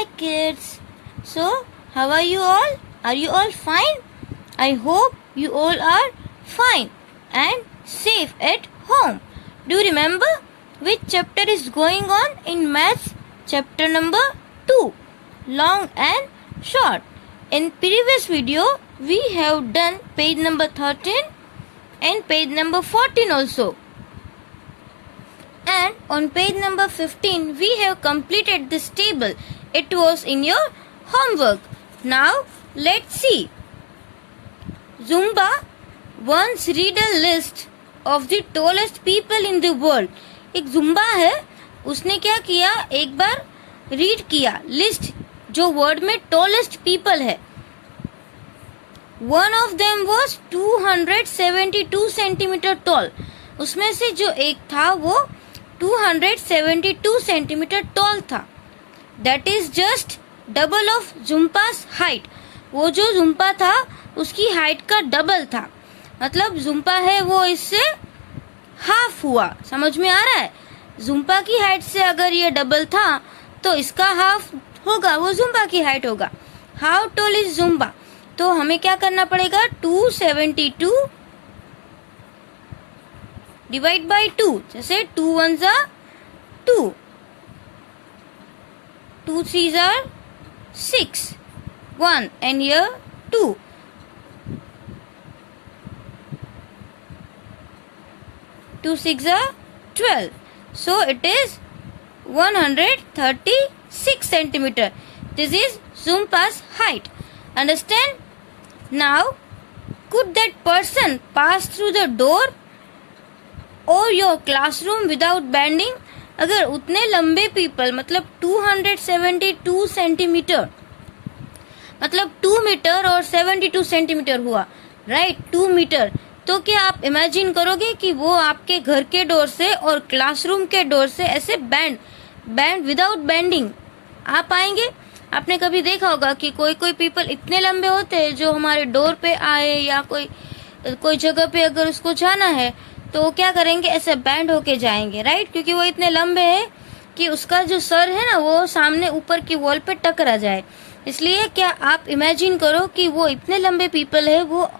Hi kids. So, how are you all? Are you all fine? I hope you all are fine and safe at home. Do you remember which chapter is going on in maths? Chapter number 2, long and short. In previous video, we have done page number 13 and page number 14 also. And on page number 15, we have completed this table. It was in your homework. Now, let's see. Zumba once read a list of the tallest people in the world. एक जुम्बा है, उसने क्या किया, एक बार read किया list जो वर्ल्ड में टॉलेस्ट पीपल है. One of them was 272 centimetre tall. उसमें से जो एक था वो 272 सेंटीमीटर टॉल था. That is just double of जुम्पास हाइट. वो जो जुम्पा था उसकी हाइट का डबल था. मतलब जुम्पा है वो इससे हाफ हुआ. समझ में आ रहा है? जुम्पा की हाइट से अगर ये डबल था तो इसका हाफ होगा, वो जुम्पा की हाइट होगा. How tall is Zumba? तो हमें क्या करना पड़ेगा, 272 डिवाइड बाई 2. जैसे 2 1s are 2, 2 3s are 6, 1 and here 2. 2 6 are 12. So it is 136 centimeter. This is Zumpa's height. Understand? Now, could that person pass through the door or your classroom without bending? अगर उतने लंबे people मतलब 272 centimetre मतलब 2 metre और 72 centimetre हुआ, right, 2 metre. तो क्या आप इमेजिन करोगे कि वो आपके घर के डोर से और क्लासरूम के डोर से ऐसे बैंड विदाउट बेंडिंग आ पाएंगे? आपने कभी देखा होगा कि कोई पीपल इतने लंबे होते हैं जो हमारे डोर पे आए या कोई जगह पे अगर उसको जाना है तो वो क्या करेंगे, ऐसे बैंड होके जाएंगे, राइट, क्योंकि वो इतने लंबे हैं कि उसका जो सर है ना वो सामने ऊपर की वॉल पे टकरा जाए. इसलिए क्या आप इमेजिन करो कि वो इतने लंबे पीपल है, वो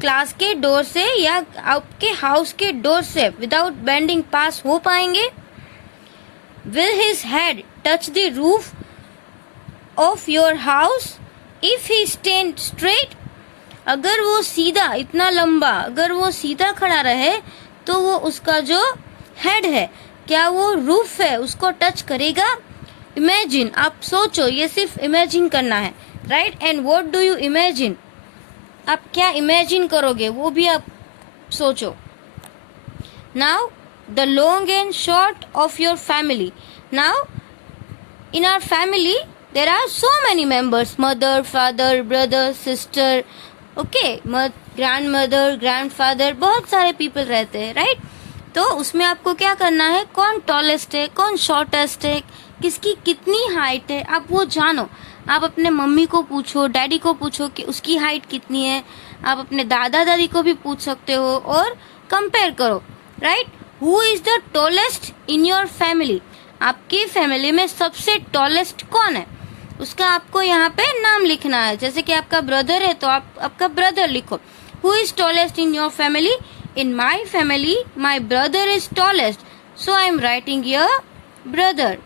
क्लास के डोर से या आपके हाउस के डोर से विदाउट बेंडिंग पास हो पाएंगे? Will his head touch the roof of your house if he stand straight? अगर वो सीधा, इतना लंबा अगर वो सीधा खड़ा रहे तो वो उसका जो हेड है क्या वो रूफ है उसको टच करेगा? इमेजिन, आप सोचो, ये सिर्फ इमेजिन करना है, right. And what do you imagine? आप क्या इमेजिन करोगे वो भी आप सोचो. Now the long and short of your family. Now in our family there are so many members, mother, father, brother, sister, okay, grandmother, grandfather, बहुत सारे people रहते हैं, राइट. तो उसमें आपको क्या करना है, कौन टॉलेस्ट है, कौन शॉर्टेस्ट है, किसकी कितनी हाइट है, आप वो जानो. आप अपने मम्मी को पूछो, डैडी को पूछो कि उसकी हाइट कितनी है. आप अपने दादा दादी को भी पूछ सकते हो और कंपेयर करो, right. Who is the tallest in your family? आपकी फैमिली में सबसे टॉलेस्ट कौन है उसका आपको यहाँ पे नाम लिखना है. जैसे कि आपका ब्रदर है तो आप आपका ब्रदर लिखो. Who is tallest in your family? In my family my brother is tallest, so I am writing here brother.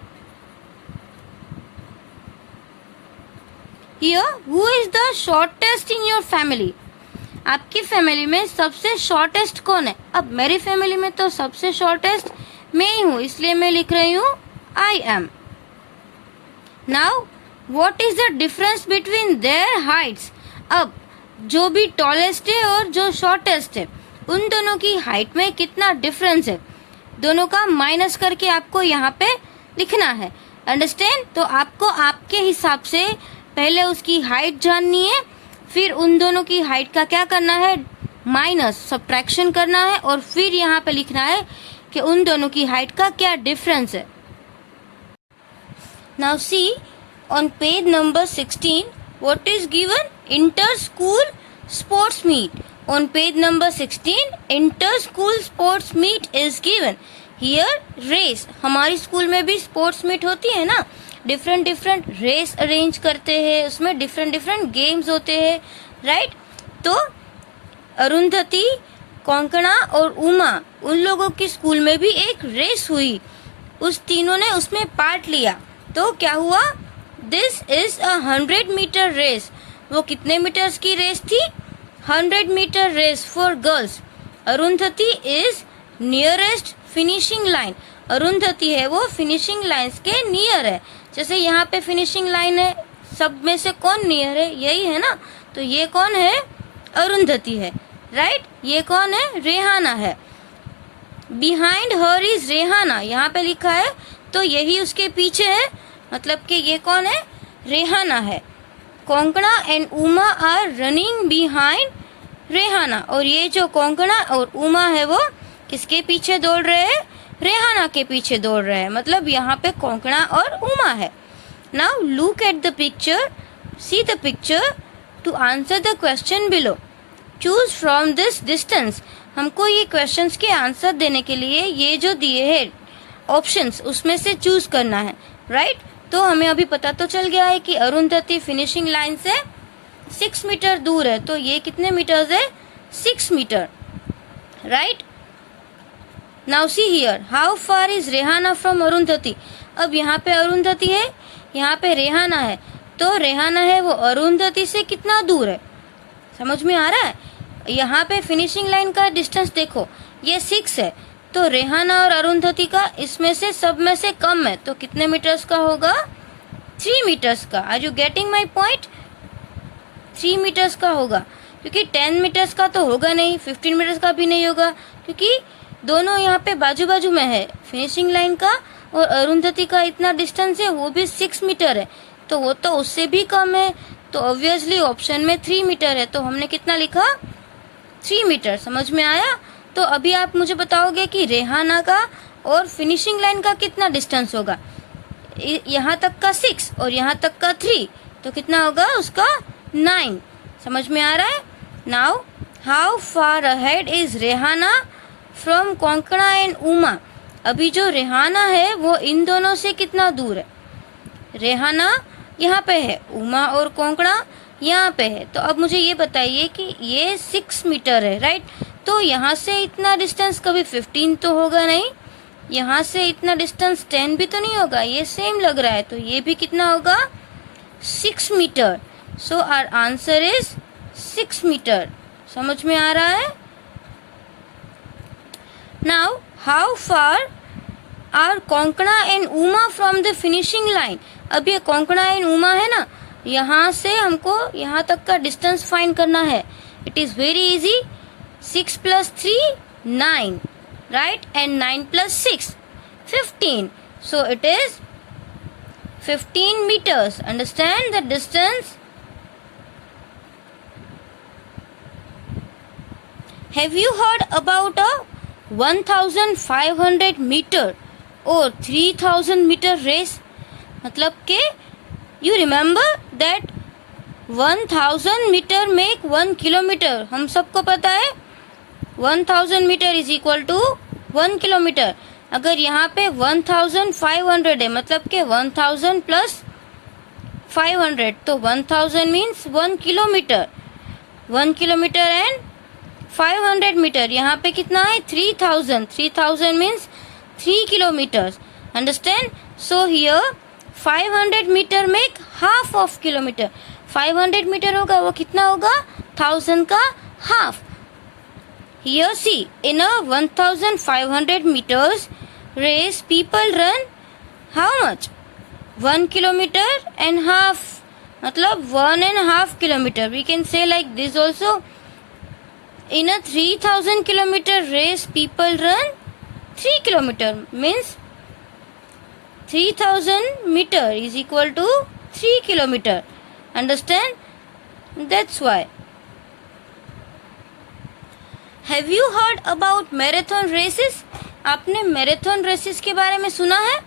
Here, who is the shortest in your family? आपकी फैमिली में सबसे शॉर्टेस्ट कौन है? अब मेरी फैमिली में तो सबसे शॉर्टेस्ट मैं ही हूँ, इसलिए मैं लिख रही हूँ I am. Now, what is the difference between their heights? अब जो भी टॉलेस्ट है और जो शॉर्टेस्ट है उन दोनों की हाइट में कितना डिफरेंस है, दोनों का माइनस करके आपको यहाँ पे लिखना है. अंडरस्टैंड? तो आपको आपके हिसाब से पहले उसकी हाइट जाननी है, फिर उन दोनों की हाइट का क्या करना है, माइनस, सब्ट्रैक्शन करना है, और फिर यहाँ पे लिखना है कि उन दोनों की हाइट का क्या डिफरेंस है. Now see on page number 16 what is given, inter school sports meet. On page number 16 inter school sports meet is given. Here race, हमारी स्कूल में भी स्पोर्ट्स मीट होती है ना, डिफरेंट डिफरेंट रेस अरेंज करते हैं, उसमें डिफरेंट डिफरेंट गेम्स होते हैं, राइट। तो अरुंधति, कोंकणा और उमा, उन लोगों की स्कूल में भी एक रेस हुई, उस तीनों ने उसमें पार्ट लिया। तो क्या हुआ, दिस इज 100 मीटर रेस। वो कितने मीटर्स की रेस थी, 100 metre race for girls. Arundhati is nearest finishing line, Arundhati है वो फिनिशिंग लाइन्स के नियर है। जैसे यहाँ पे फिनिशिंग लाइन है, सब में से कौन नियर है, यही है ना, तो ये कौन है, अरुंधति है, राइट। ये कौन है, रेहाना है। बिहाइंड हर इज रेहाना, यहाँ पे लिखा है तो यही उसके पीछे है, मतलब कि ये कौन है, रेहाना है। Konkona and Uma are running behind Rehana, और ये जो कोंकणा और उमा है वो किसके पीछे दौड़ रहे हैं, रेहाना के पीछे दौड़ रहे हैं, मतलब यहाँ पे कोंकणा और उमा है। Now look at the picture, see the picture to answer the question below, choose from this distance. हमको ये क्वेश्चंस के आंसर देने के लिए ये जो दिए हैं ऑप्शंस, उसमें से चूज करना है, राइट। तो हमें अभी पता तो चल गया है कि अरुंधति फिनिशिंग लाइन से 6 मीटर दूर है, तो ये कितने मीटर्स है, 6 metre, right. Now see here, how far is Rehana from Arundhati. अब यहाँ पे अरुंधति है, यहाँ पे रेहाना है, तो रेहाना है वो अरुंधति से कितना दूर है, समझ में आ रहा है। यहाँ पे फिनिशिंग लाइन का डिस्टेंस देखो, ये 6 है, तो रेहाना और अरुंधति का इसमें से सब में से कम है, तो कितने मीटर्स का होगा, 3 मीटर्स का। Are you getting my point, 3 metres का होगा, क्योंकि 10 मीटर्स का तो होगा नहीं, 15 मीटर्स का भी नहीं होगा, क्योंकि दोनों यहाँ पे बाजू बाजू में है। फिनिशिंग लाइन का और अरुंधति का इतना डिस्टेंस है, वो भी 6 मीटर है, तो वो तो उससे भी कम है, तो ऑब्वियसली ऑप्शन में 3 मीटर है, तो हमने कितना लिखा, 3 मीटर। समझ में आया। तो अभी आप मुझे बताओगे कि रेहाना का और फिनिशिंग लाइन का कितना डिस्टेंस होगा, यहाँ तक का 6 और यहाँ तक का 3, तो कितना होगा उसका 9। समझ में आ रहा है। Now how far ahead is Rehana from Konkona and Uma. अभी जो रेहाना है वो इन दोनों से कितना दूर है, रेहाना यहाँ पे है, उमा और कोंकणा यहाँ पे है। तो अब मुझे ये बताइए कि ये 6 मीटर है, राइट। तो यहाँ से इतना डिस्टेंस कभी 15 तो होगा नहीं, यहाँ से इतना डिस्टेंस 10 भी तो नहीं होगा, ये सेम लग रहा है, तो ये भी कितना होगा, 6 metre. So our answer is 6 metre. समझ में आ रहा है। Now how far are Konkona and Uma from the finishing line. अब ये कोंकणा एंड उमा है ना, यहाँ से हमको यहाँ तक का डिस्टेंस फाइंड करना है। It is very easy, 6 + 3 9, right, and 9 + 6 15, so it is 15 meters. Understand the distance. Have you heard about a 1500 meter or 3000 meter race? मतलब के you remember that 1000 meter make 1 kilometer. हम सबको पता है 1000 metre is equal to 1 kilometre. अगर यहाँ पे 1500 है, मतलब के 1000 + 500, तो 1000 means 1 kilometre, 1 kilometre and 500 metre. यहाँ पे कितना है, 3000, 3000 means 3 kilometre. Understand. So here 500 metre make half of kilometre. 500 metre होगा वो कितना होगा, 1000 का half. Here see, in a 1500 meters race, people run how much? 1 kilometer and half, मतलब 1.5 kilometer. We can say like this also. In a 3000 kilometer race, people run 3 kilometer. Means 3000 meter is equal to 3 kilometer. Understand? That's why. Have you heard about marathon races? आपने marathon races के बारे में सुना है?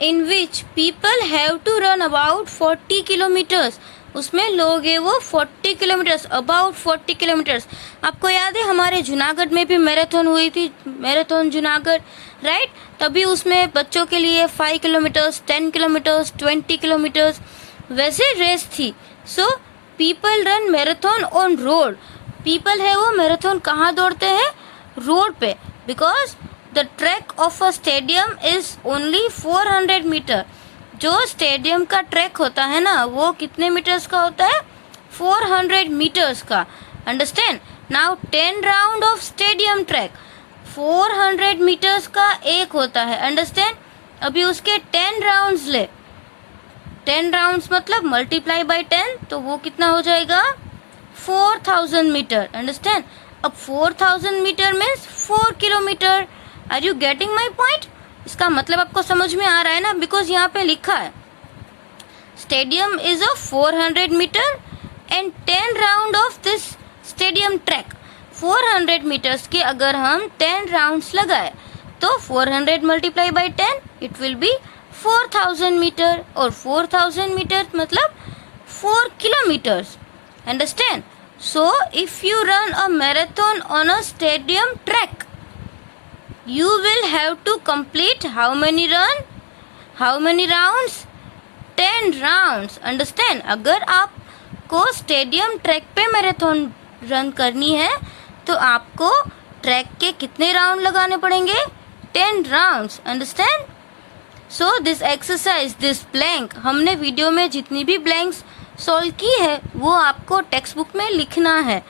in which people have to run about 40 kilometers. उसमें लोग है वो 40 किलोमीटर्स, अबाउट 40 किलोमीटर्स. आपको याद है हमारे जूनागढ़ में भी मैराथन हुई थी, मैराथन जूनागढ़, राइट? तभी उसमें बच्चों के लिए 5 किलोमीटर्स, 10 किलोमीटर्स, 20 किलोमीटर्स वैसे रेस थी. So people run marathon on road. People है वो मैराथन कहाँ दौड़ते हैं? रोड पे. Because the track of a stadium is only 400 metre. जो स्टेडियम का ट्रैक होता है ना वो कितने मीटर्स का होता है? 400 मीटर्स का. Understand? Now 10 round of stadium track 400 metres का एक होता है. अंडरस्टैंड? अभी उसके 10 राउंड्स ले. 10 राउंड्स मतलब मल्टीप्लाई बाय 10, तो वो कितना हो जाएगा? 4000 मीटर. अंडरस्टैंड? अब 4000 metre means 4 kilometre. Are you getting my point? इसका मतलब आपको समझ में आ रहा है ना? बिकॉज यहाँ पे लिखा है stadium is a 400 metre and 10 round of this stadium track. 400 metres के अगर हम 10 राउंड्स लगाए तो 400 multiply by 10 it will be 4000 metre. और 4000 मीटर मतलब 4 kilometres. Understand? So if you run a marathon on a stadium track you will have to complete how many rounds? 10 rounds. Understand? अगर आपको stadium track पे marathon run करनी है तो आपको track के कितने राउंड लगाने पड़ेंगे? 10 rounds. Understand? So this exercise, this blank, हमने वीडियो में जितनी भी ब्लैंक्स सॉल्व की है वो आपको टेक्स्ट बुक में लिखना है.